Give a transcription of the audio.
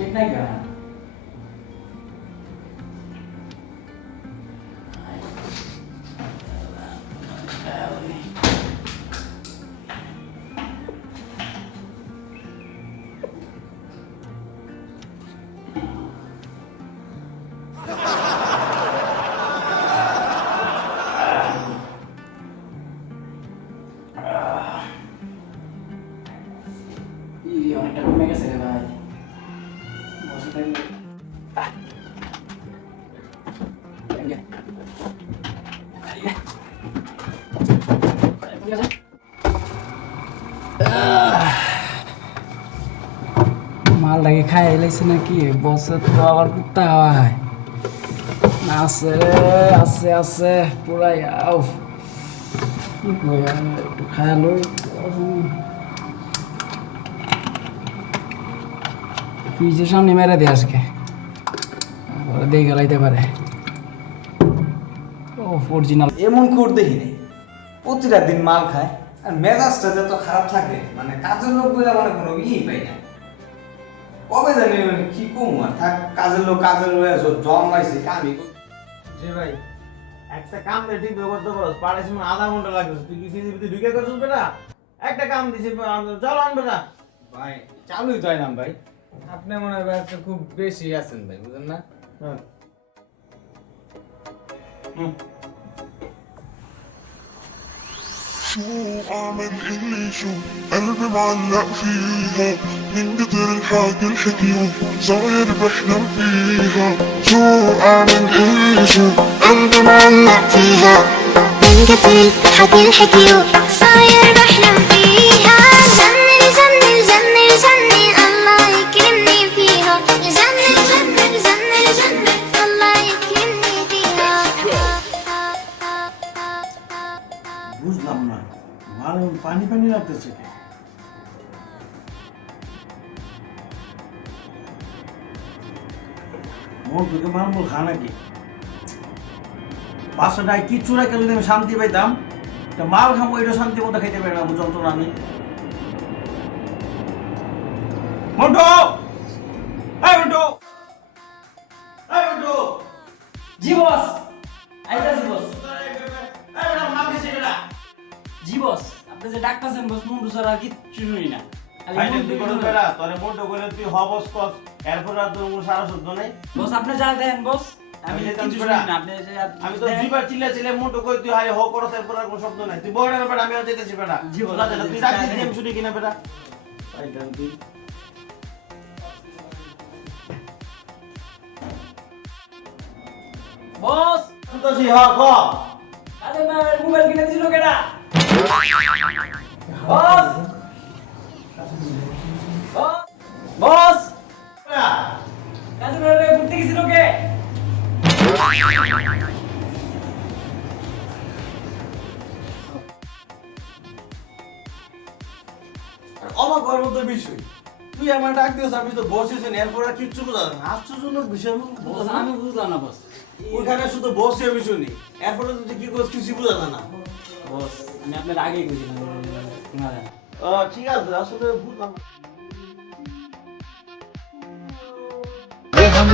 ঠিক নাই কেন অনেকটা কমে গেছে রে ভাই বসে থাকলে মালটাকে খাই লাইছে নাকি বসে তো আবার কুত্তা হয় আছে আছে আছে পুরাই আও কি কই একটু খায় লই ফ্রিজের সামনে মেরে দিয়ে আজকে দিয়ে গেলাইতে পারে ও অরিজিনাল এমন কোর দেখি নেই প্রতিটা দিন মাল খায় আর মেজাজটা যত খারাপ থাকে মানে কাজের লোক বলে মানে কোনো ইয়েই পাই না কবে জানি মানে কি কম আর থাক কাজের লোক জন্মাইছে কামি জি ভাই একটা কাম রে ঠিক করতে পারো পাড়াইছ মানে আধা ঘন্টা লাগবে তুই কি ফিজি ভিতরে ঢুকে করছিস বেটা একটা কাম দিছি চল আন বেটা ভাই চালুই তো আইলাম ভাই আপনি মনে হয় ব্যস্ত খুব বেশি আছেন ভাই বুঝেন না شو أعمل اللي شو قلبي معلق فيها من كتر الحاجة الحكيو صاير بحلم فيها شو أعمل اللي شو قلبي معلق فيها من كتر الحاجة الحكيو صاير بحلم فيها جنن جنن جنن جنن الله يكرمني فيها جنن جنن جنن جنن الله يكرمني فيها বুঝলাম না মাল পানি পানি লাগতেছে কে মোর দুকে মাল মোর খানা কি বাসাটায় কি চূড়া কেন আমি শান্তি পাইতাম তা মাল খামো এটা শান্তি মতো খাইতে পারি না যন্ত্রণা নেই মোটো এই মোটো এই মোটো জি বস আইতাছি বস এই বেটা মাল খেয়েছে বেটা জি বস আপনি যে ডাক্তারছেন বস মুন্ডু ছাড়া কিচ্ছু শুনি না খালি ভাই মুন্ডু তুই শুনি। করে বেটা তোরে মোটো করে তুই হবস কস এরপর আর তোর কোনো সারা শব্দ নেই বস আপনি যা দেন বস আমি আমি যেতাম কিচ্ছু বেটা। শুনি না আপনি যে আমি তো দেন। দুইবার চিল্লা মোটো কই তুই হাই হ করস এরপর আর কোনো শব্দ নাই তুই বড় বেটা আমি আর যেতেছি বেটা জি বল। তুই ডাক দিস আমি শুনি কিনা বেটা ভাই ডান তুই বস সন্তোষী হ ক আরে মোবাইল কিনে দিছিল কেডা বস বস কাজে বেরোলে ঘুরতে গেছিল কে অবাক হওয়ার মতো বিষয় তুই আমার ডাক দিস আমি তো বসেছেন এরপর আর কিচ্ছু বোঝা না আশ্চর্যজনক বিষয় বস আমি বুঝলাম না বস ওইখানে শুধু বসে আমি শুনি এরপরে তুই কি করছিস কিছু বোঝা যায় না বস আমি আপনার আগেই কইছিলাম শোনা যায় না। ঠিক আছে আসলে বুঝলাম وهم